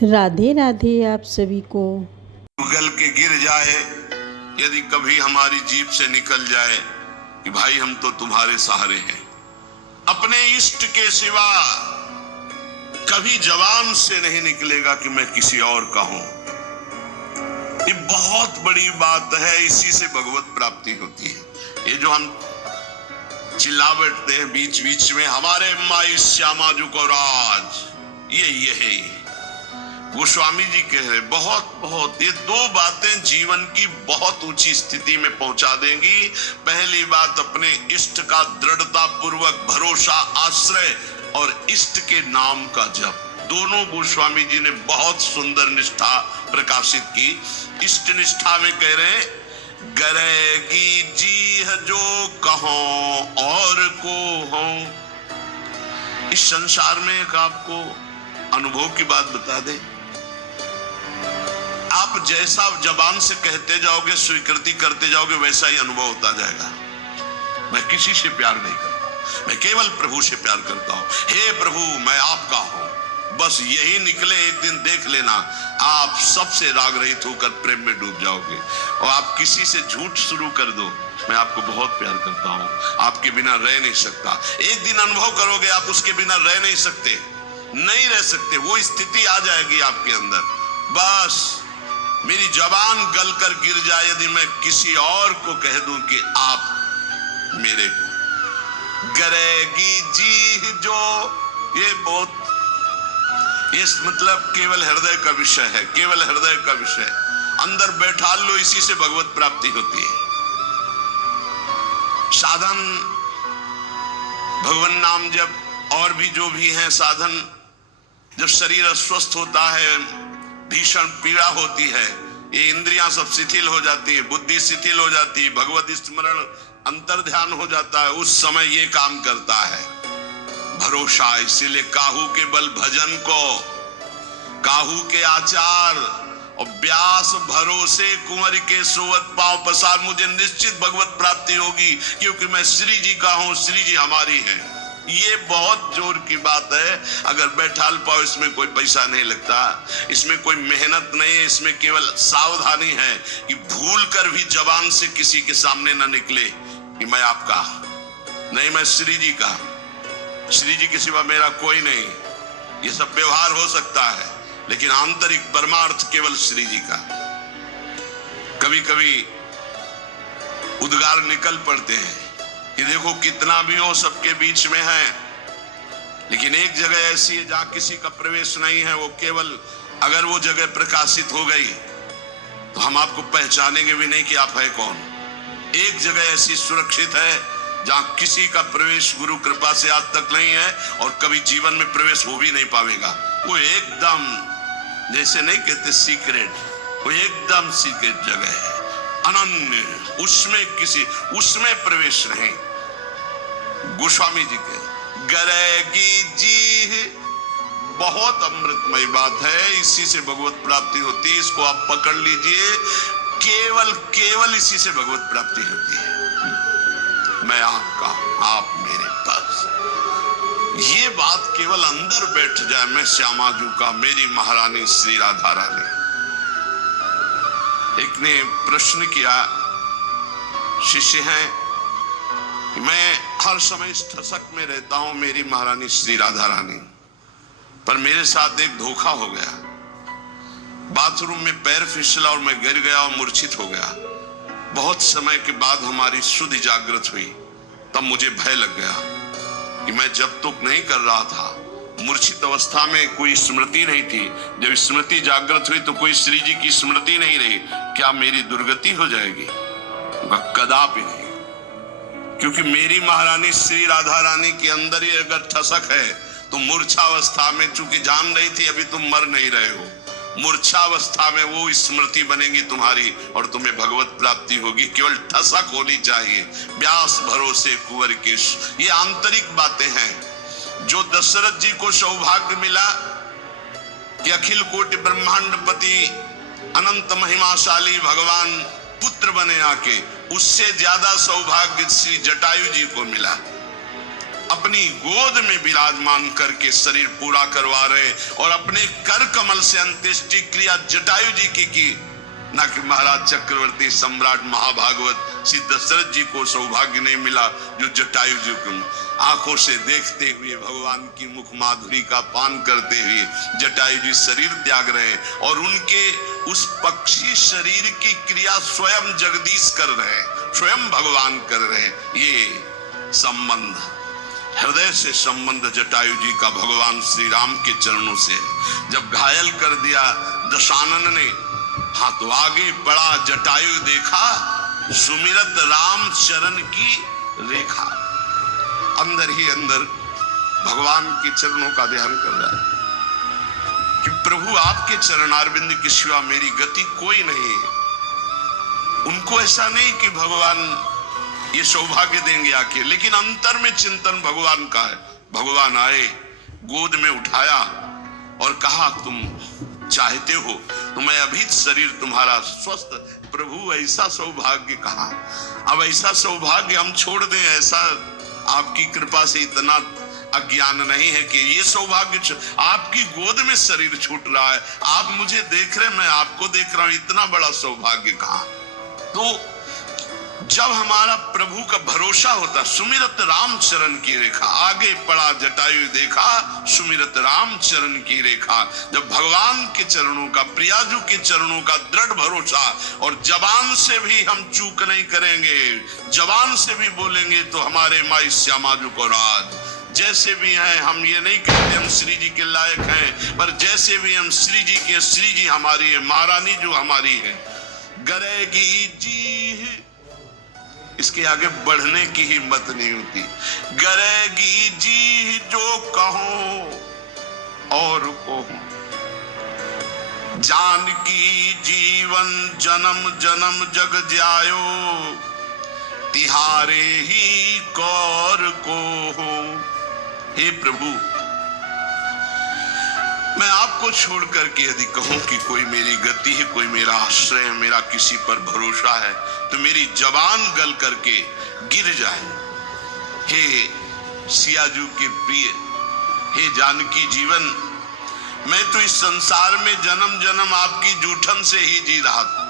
राधे राधे आप सभी को। गल के गिर जाए यदि कभी हमारी जीभ से निकल जाए कि भाई हम तो तुम्हारे सहारे हैं, अपने इष्ट के सिवा कभी जबान से नहीं निकलेगा कि मैं किसी और का हूं। ये बहुत बड़ी बात है, इसी से भगवत प्राप्ति होती है। ये जो हम चिल्ला बैठते हैं बीच बीच में, हमारे माई श्यामा जी को राज, ये है गोस्वामी जी कह रहे बहुत ये दो बातें जीवन की बहुत ऊंची स्थिति में पहुंचा देंगी। पहली बात, अपने इष्ट का दृढ़ता पूर्वक भरोसा, आश्रय और इष्ट के नाम का जप। दोनों गोस्वामी जी ने बहुत सुंदर निष्ठा प्रकाशित की। इष्ट निष्ठा में कह रहे, गरेगी जी जो कहो और को हो। इस संसार में एक आपको अनुभव की बात बता दे, आप जैसा जबान से कहते जाओगे, स्वीकृति करते जाओगे, वैसा ही अनुभव होता जाएगा। मैं किसी से प्यार नहीं करता, मैं केवल प्रभु से प्यार करता हूं। हे प्रभु मैं आपका हूं, बस यही निकले, एक दिन देख लेना आप सबसे राग रहित होकर प्रेम में डूब जाओगे। और आप किसी से झूठ शुरू कर दो, मैं आपको बहुत प्यार करता हूं, आपके बिना रह नहीं सकता। एक दिन अनुभव करोगे आप उसके बिना रह नहीं सकते, नहीं रह सकते। वो स्थिति आ जाएगी आपके अंदर। बस मेरी जबान गलकर गिर जाए यदि मैं किसी और को कह दूं कि आप मेरे हो। गरेगी जी जो, ये बहुत, ये मतलब केवल हृदय का विषय है, केवल हृदय का विषय। अंदर बैठा लो, इसी से भगवत प्राप्ति होती है। साधन भगवान नाम जब और भी जो भी है साधन, जब शरीर अस्वस्थ होता है, भीषण पीड़ा होती है, ये इंद्रियां सब शिथिल हो जाती है, बुद्धि शिथिल हो जाती है, भगवत स्मरण अंतर ध्यान हो जाता है, उस समय ये काम करता है भरोसा। इसीलिए काहू के बल भजन को, काहू के आचार और व्यास भरोसे कुंवर के सोवत पांव पसार। मुझे निश्चित भगवत प्राप्ति होगी क्योंकि मैं श्री जी का हूं, श्री जी हमारी है। ये बहुत जोर की बात है। अगर बैठाल पाओ, इसमें कोई पैसा नहीं लगता, इसमें कोई मेहनत नहीं है, इसमें केवल सावधानी है कि भूल कर भी जबान से किसी के सामने न निकले कि मैं आपका नहीं, मैं श्री जी का, श्री जी के सिवा मेरा कोई नहीं। ये सब व्यवहार हो सकता है, लेकिन आंतरिक परमार्थ केवल श्री जी का। कभी कभी उद्गार निकल पड़ते हैं कि देखो कितना भी हो सबके बीच में है, लेकिन एक जगह ऐसी है जहां किसी का प्रवेश नहीं है। वो केवल अगर वो जगह प्रकाशित हो गई तो हम आपको पहचानेंगे भी नहीं कि आप है कौन। एक जगह ऐसी सुरक्षित है जहां किसी का प्रवेश गुरु कृपा से आज तक नहीं है और कभी जीवन में प्रवेश हो भी नहीं पाएगा। वो एकदम, जैसे नहीं कहते सीक्रेट, वो एकदम सीक्रेट जगह है, अनन्य, उसमें प्रवेश नहीं। गोस्वामी जी के गरेगी जी बहुत अमृतमय बात है, इसी से भगवत प्राप्ति होती है। इसको आप पकड़ लीजिए, केवल इसी से भगवत प्राप्ति होती है। मैं आपका, आप मेरे पास, ये बात केवल अंदर बैठ जाए, मैं श्यामा जी का, मेरी महारानी श्री राधा रानी। एक ने प्रश्न किया, शिष्य हैं, मैं हर समय इस ठसक में रहता हूं मेरी महारानी श्री राधा रानी, पर मेरे साथ एक धोखा हो गया। बाथरूम में पैर फिसला और मैं गिर गया और मूर्छित हो गया। बहुत समय के बाद हमारी शुद्ध जागृत हुई, तब मुझे भय लग गया कि मैं जब तक नहीं कर रहा था, मूर्छित अवस्था में कोई स्मृति नहीं थी, जब स्मृति जागृत हुई तो कोई श्री जी की स्मृति नहीं रही, क्या मेरी दुर्गति हो जाएगी? कदापि नहीं, क्योंकि मेरी महारानी श्री राधा रानी के अंदर ही अगर ठसक है तो मूर्छावस्था में, चूंकि जान रही थी अभी तुम मर नहीं रहे हो, मूर्छावस्था में वो स्मृति बनेगी तुम्हारी और तुम्हें भगवत प्राप्ति होगी। केवल ठसक होनी चाहिए, व्यास भरोसे कुंवर के। ये आंतरिक बातें हैं। जो दशरथ जी को सौभाग्य मिला कि अखिल कोटि ब्रह्मांडपति अनंत महिमाशाली भगवान पुत्र बने आके, उससे ज्यादा सौभाग्य श्री जटायु जी को मिला। अपनी गोद में विराजमान करके शरीर पूरा करवा रहे और अपने कर कमल से अंत्येष्टि क्रिया जटायु जी की ना कि महाराज चक्रवर्ती सम्राट महाभागवत श्री दशरथ जी को सौभाग्य नहीं मिला जो जटायु जी को आंखों से देखते हुए भगवान की मुख माधुरी का पान करते हुए जटायु जी शरीर त्याग रहे हैं और उनके उस पक्षी शरीर की क्रिया स्वयं जगदीश कर रहे हैं, स्वयं भगवान कर रहे हैं। ये संबंध, हृदय से संबंध जटायु जी का भगवान श्री राम के चरणों से। जब घायल कर दिया दशानन ने, हाँ तो आगे बढ़ा जटायु, देखा सुमिरत राम चरण की रेखा, अंदर ही अंदर भगवान के चरणों का ध्यान कर रहा है कि प्रभु आपके चरणारविंद के सिवा मेरी गति कोई नहीं है। उनको ऐसा नहीं कि भगवान ये सौभाग्य देंगे आके, लेकिन अंतर में चिंतन भगवान का है। भगवान आए, गोद में उठाया और कहा तुम चाहते हो तो मैं अभी शरीर तुम्हारा स्वस्थ। प्रभु ऐसा सौभाग्य कहा, अब ऐसा सौभाग्य हम छोड़ दें, ऐसा आपकी कृपा से इतना अज्ञान नहीं है कि ये सौभाग्य आपकी गोद में शरीर छूट रहा है, आप मुझे देख रहे, मैं आपको देख रहा हूं, इतना बड़ा सौभाग्य कहा। तो जब हमारा प्रभु का भरोसा होता, सुमिरत राम चरण की रेखा, आगे पड़ा जटायु, देखा सुमिरत राम चरण की रेखा। जब भगवान के चरणों का, प्रियाजू के चरणों का दृढ़ भरोसा, और जबान से भी हम चूक नहीं करेंगे, जबान से भी बोलेंगे तो हमारे माई श्यामाजू को राज, जैसे भी हैं हम ये नहीं कहते हम श्री जी के लायक हैं, पर जैसे भी हम श्री जी के, श्री जी हमारी है, महारानी जो हमारी है। गरेगी जी, इसके आगे बढ़ने की हिम्मत नहीं होती। गरेगी जी जो कहो और को जानकी जीवन जन्म जन्म जग जायो, तिहारे ही कौर को हो। हे प्रभु, मैं आपको छोड़ करके यदि कहूं कि कोई मेरी गति है, कोई मेरा आश्रय है, मेरा किसी पर भरोसा है, तो मेरी जबान गल करके गिर जाए। हे सियाजू के प्रिय, हे जानकी जीवन, मैं तो इस संसार में जन्म जन्म आपकी जूठन से ही जी रहा था,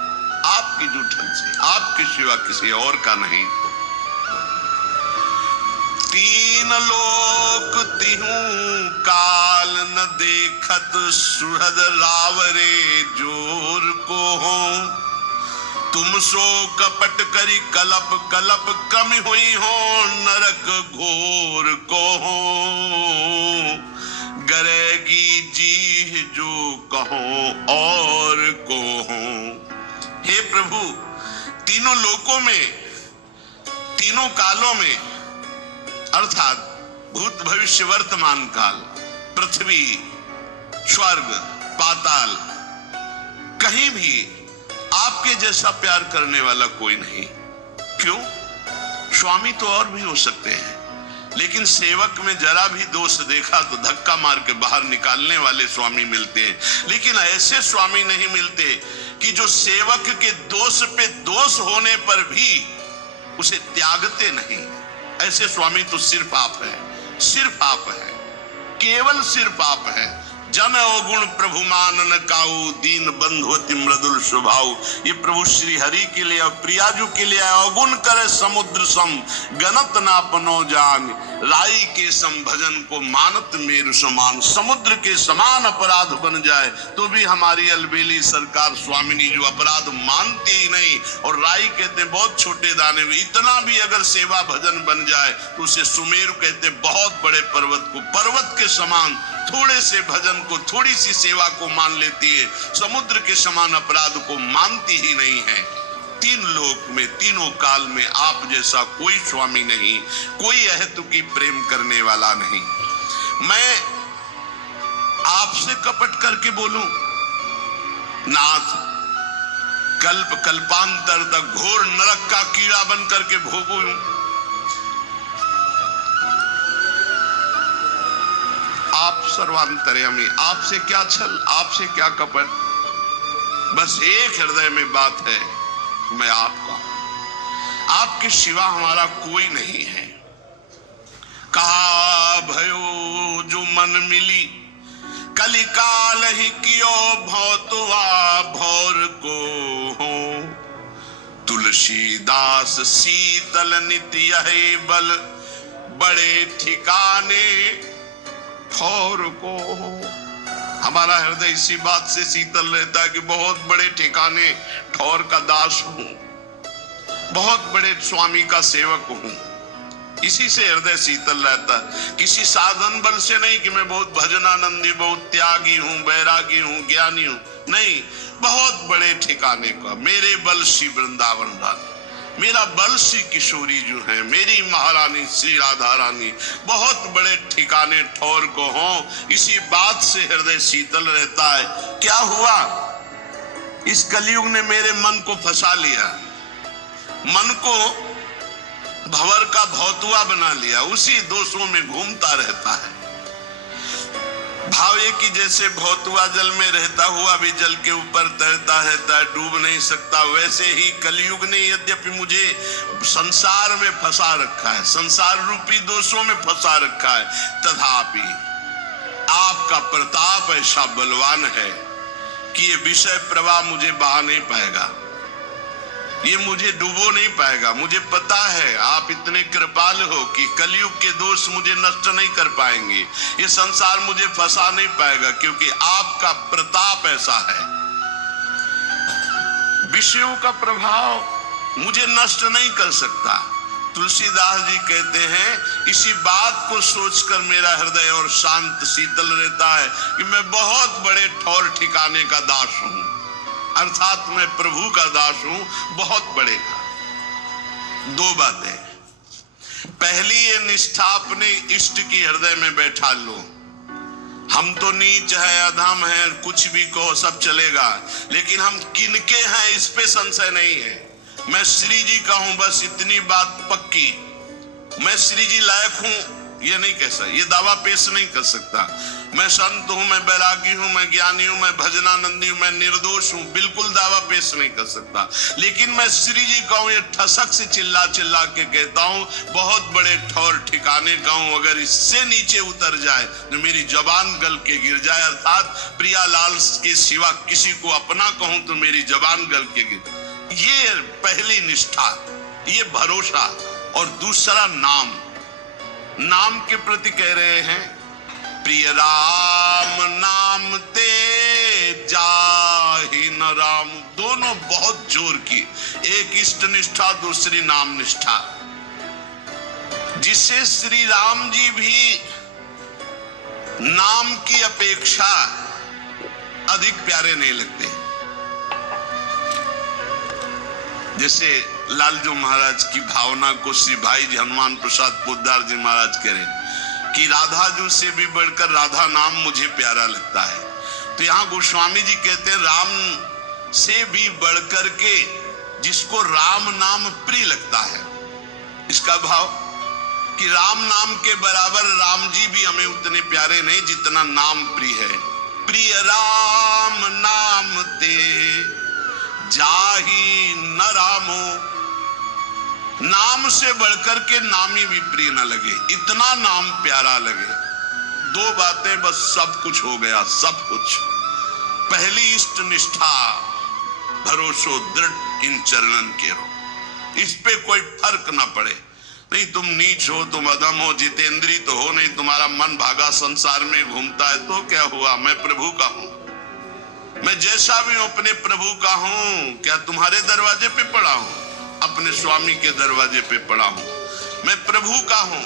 आपकी जूठन से, आपके सिवा किसी और का नहीं। तीन लोक तिहूं काल न देखत, सुहृद रावरे जोर को हो। तुम सो कपट करी कलप कलप, कम हुई हो नरक घोर को हो। गरेगी जी जो कहो और को हो। हे प्रभु, तीनों लोकों में, तीनों कालों में, अर्थात भूत भविष्य वर्तमान काल, पृथ्वी, स्वर्ग, पाताल, कहीं भी आपके जैसा प्यार करने वाला कोई नहीं। क्यों? स्वामी तो और भी हो सकते हैं, लेकिन सेवक में जरा भी दोष देखा तो धक्का मार के बाहर निकालने वाले स्वामी मिलते हैं। लेकिन ऐसे स्वामी नहीं मिलते कि जो सेवक के दोष पे दोष होने पर भी उसे त्यागते नहीं। ऐसे स्वामी तो सिर्फ आप है, सिर्फ आप है, केवल सिर्फ आप है। जन अवगुण प्रभु मानन काऊ, दीन बंधुअति मृदुल स्वभाव। ये प्रभु श्री हरि के लिए और प्रियाजू के लिए अवगुण करे समुद्र सम, गणत ना पनो जान। राई के सम भजन को मानत मेरु समान। समुद्र के समान अपराध बन जाए तो भी हमारी अलबेली सरकार स्वामिनी जो अपराध मानती ही नहीं, और राई कहते बहुत छोटे दाने में, इतना भी अगर सेवा भजन बन जाए तो उसे सुमेरु कहते बहुत बड़े पर्वत को, पर्वत के समान थोड़े से भजन को, थोड़ी सी सेवा को मान लेती है, समुद्र के समान अपराध को मानती ही नहीं है। तीन लोक में, तीनों काल में आप जैसा कोई स्वामी नहीं, कोई अहेतुकी प्रेम करने वाला नहीं। मैं आपसे कपट करके बोलूं, नाथ कल्प कल्पांतर तक घोर नरक का कीड़ा बन करके भोगूं, आप सर्वांतर्यामी, आपसे क्या छल, आपसे क्या कपट। बस एक हृदय में बात है, मैं आपका, आपके सिवा हमारा कोई नहीं है। कहा भयो जो मन मिली, कलिकाल ही कियो भौतवा भौर को हो। तुलसीदास शीतल नित्य यही बल, बड़े ठिकाने ठौर को हो। हमारा हृदय इसी बात से शीतल रहता है कि बहुत बड़े ठिकाने ठौर का दास हूं, बहुत बड़े स्वामी का सेवक हूं। इसी से हृदय शीतल रहता है, किसी साधन बल से नहीं कि मैं बहुत भजनानंदी, बहुत त्यागी हूं, बैरागी हूं, ज्ञानी हूं, नहीं, बहुत बड़े ठिकाने का। मेरे बल श्री वृंदावन रानी, मेरा बल श्री किशोरी जो है, मेरी महारानी श्री राधा रानी, बहुत बड़े ठिकाने ठौर को हो। इसी बात से हृदय शीतल रहता है। क्या हुआ, इस कलयुग ने मेरे मन को फंसा लिया, मन को भंवर का भौतुआ बना लिया, उसी दोषों में घूमता रहता है। भाव ये कि जैसे भौतुआ जल में रहता हुआ भी जल के ऊपर तैरता रहता है, डूब नहीं सकता, वैसे ही कलयुग ने यद्यपि मुझे संसार में फंसा रखा है, संसार रूपी दोषों में फंसा रखा है, तथापि आपका प्रताप ऐसा बलवान है कि ये विषय प्रवाह मुझे बहा नहीं पाएगा, ये मुझे डुबो नहीं पाएगा। मुझे पता है आप इतने कृपालु हो कि कलयुग के दोष मुझे नष्ट नहीं कर पाएंगे, ये संसार मुझे फंसा नहीं पाएगा, क्योंकि आपका प्रताप ऐसा है। विषयों का प्रभाव मुझे नष्ट नहीं कर सकता। तुलसीदास जी कहते हैं, इसी बात को सोचकर मेरा हृदय और शांत शीतल रहता है कि मैं बहुत बड़े ठौर ठिकाने का दास हूं, अर्थात मैं प्रभु का दास हूं, बहुत बड़े का। दो बातें, पहली ये निष्ठा अपने इष्ट की हृदय में बैठा लो। हम तो नीच है, अधम है, कुछ भी कहो सब चलेगा, लेकिन हम किनके हैं इस पे संशय नहीं है। मैं श्री जी का हूं, बस इतनी बात पक्की। मैं श्री जी लायक हूं ये नहीं कह सकता, ये दावा पेश नहीं कर सकता। मैं संत हूं, मैं बैरागी हूं, मैं ज्ञानी हूं, मैं भजनानंदी हूं, मैं निर्दोष हूं, बिल्कुल दावा पेश नहीं कर सकता। लेकिन मैं श्री जी का हूं, ये ठसक से चिल्ला चिल्ला के कहता हूं, बहुत बड़े ठौर ठिकाने का हूं। अगर इससे नीचे उतर जाए तो मेरी जबान गल के गिर जाए, अर्थात प्रियालाल के सिवा किसी को अपना कहूं तो मेरी जबान गल के गिर। ये पहली निष्ठा, ये भरोसा। और दूसरा नाम, नाम के प्रति कह रहे हैं, प्रिय राम नाम ते जाहि न राम। दोनों बहुत जोर की, एक इष्ट निष्ठा, दूसरी नाम निष्ठा, जिससे श्री राम जी भी नाम की अपेक्षा अधिक प्यारे नहीं लगते। जैसे लालजू महाराज की भावना को श्री भाई जी हनुमान प्रसाद पोद्दार जी महाराज कह रहे कि राधा जी से भी बढ़कर राधा नाम मुझे प्यारा लगता है। तो यहाँ गोस्वामी जी कहते हैं, राम से भी बढ़कर के जिसको राम नाम प्रिय लगता है। इसका भाव कि राम नाम के बराबर राम जी भी हमें उतने प्यारे नहीं जितना नाम प्रिय है। प्रिय राम नाम ते जाहि न रामो, नाम से बढ़कर के नामी भी प्रिय न लगे, इतना नाम प्यारा लगे। दो बातें बस सब कुछ हो गया, सब कुछ। पहली इष्ट निष्ठा, भरोसो दृढ़ इन चरणन के रो, इस पे कोई फर्क ना पड़े। नहीं तुम नीच हो, तुम अधम हो, जितेंद्री तो हो नहीं, तुम्हारा मन भागा संसार में घूमता है, तो क्या हुआ, मैं प्रभु का हूं। मैं जैसा भी हूं अपने प्रभु का हूं। क्या तुम्हारे दरवाजे पे पड़ा हूं? अपने स्वामी के दरवाजे पे पड़ा हूं। मैं प्रभु का हूं,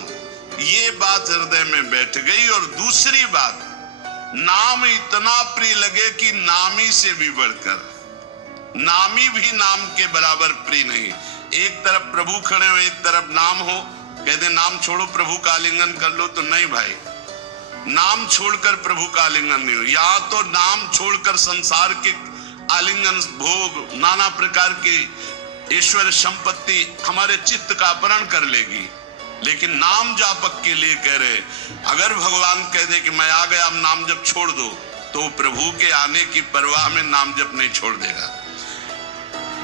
ये बात हृदय में बैठ गई। और दूसरी बात, नाम इतना प्रिय लगे कि नामी से भी बढ़कर, नामी भी नाम के बराबर प्रिय नहीं। एक तरफ प्रभु खड़े हो, एक तरफ नाम हो, कहते नाम छोड़ो प्रभु का आलिंगन कर लो, तो नहीं भाई, नाम छोड़कर प्रभु का आलिंगन नहीं हो। या तो नाम छोड़कर संसार के आलिंगन, भोग, नाना प्रकार की ईश्वर संपत्ति हमारे चित्त का अपहरण कर लेगी, लेकिन नाम जापक के लिए कह रहे, अगर भगवान कह दे कि मैं आ गया, अब नाम जप छोड़ दो, तो प्रभु के आने की परवाह में नाम जप नहीं छोड़ देगा।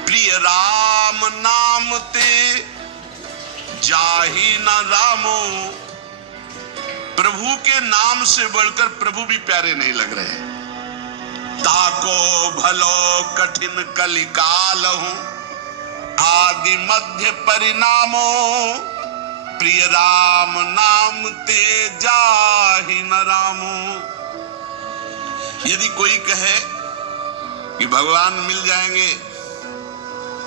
प्रिय राम नाम ते जाहि न रामो, प्रभु के नाम से बढ़कर प्रभु भी प्यारे नहीं लग रहे। ताको भलो कठिन कलिकाल हूं, आदि मध्य परिणामो, प्रिय राम नाम ते जाहि न रामो। यदि कोई कहे कि भगवान मिल जाएंगे,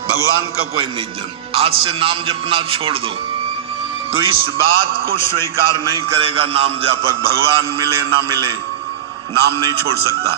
भगवान का कोई नहीं जन, आज से नाम जपना छोड़ दो, तो इस बात को स्वीकार नहीं करेगा नाम जापक। भगवान मिले ना मिले, नाम नहीं छोड़ सकता।